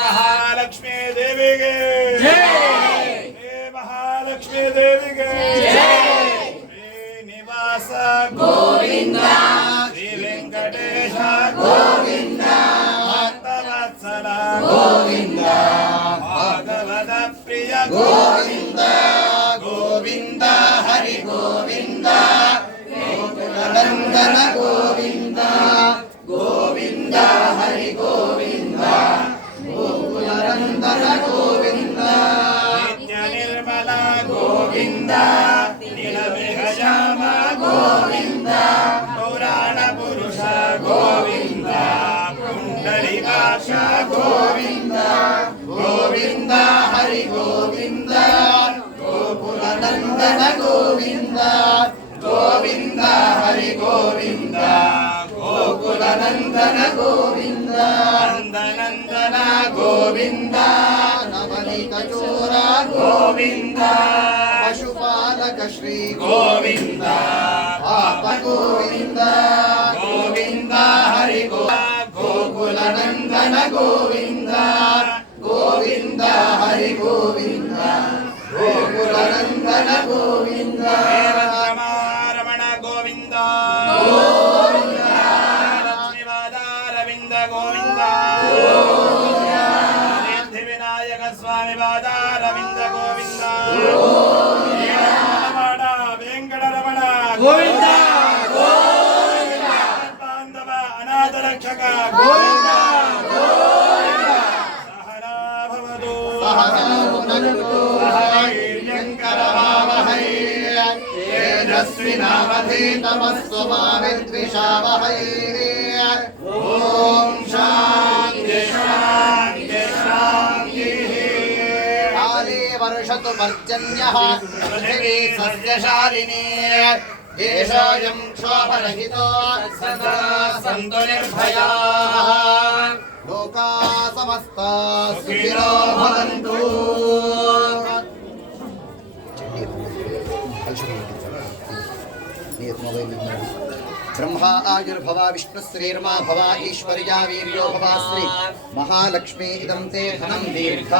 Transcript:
महालक्ष्मी देवी के जय। महालक्ष्मी देवी के जय। श्रीनिवास गोविंदा, श्री वेंकटेश गोविंदा, भक्तवत्सल गोविंदा, भागवत प्रिय गोविंदा, गोविंदा हरि गोविंदा, गोकुलनंदन गोविंदा, गोविंदा हरि गोविंदा, गोकुलनंदन गोविंदा, नित्य निर्मल गोविंदा, नीलमेघश्याम गोविंदा, पुराण पुरुष गोविंदा, पुंडरीकाक्ष गोविंदा, गोविंदा हरि गोविंदा, गोकुलनंदन गोविंदा, गोविंदा हरि गोविंदा, गोकुलनंदन गोविंदा, नंदनंदन गोविंदा, नवनीतचोर गोविंदा, पशुपालक श्री गोविंदा, पाप गोविंदा, गोविंदा हरि गोकुलनंदन गोविंदा, गोविंदा हरि गोविंदा, गोकुलनंदन गोविंदा, रमण गोविंदा, गोविंदा लक्ष्मीवादारविंद गोविंदा, सिद्धि विनायक स्वामी वादारविंद गोविंदा, रमण वेंकटरमण गोविंदा, गोविंदा बांधव अनाथ रक्षक गोविंदा, गोविंदा सहना भवतु सहना भुनक्तु वीर्यंकरवावहै तेजस्विनावधीतमस्तु मा विद्विषावहै। ओम शांति शांति शांति। काले वर्षतु पर्जन्यः पृथिवी सस्यशालिनी, देशोऽयं क्षोभरहितो सदा सन्तु निर्भयाः, लोकाः समस्ताः सुखिनो भवन्तु। ब्रह्मा आयुर्भव विष्णुश्रीर्मा भव ईश्वर्या वीर्यो भव श्री महालक्ष्मी इदं ते धनं दीर्घ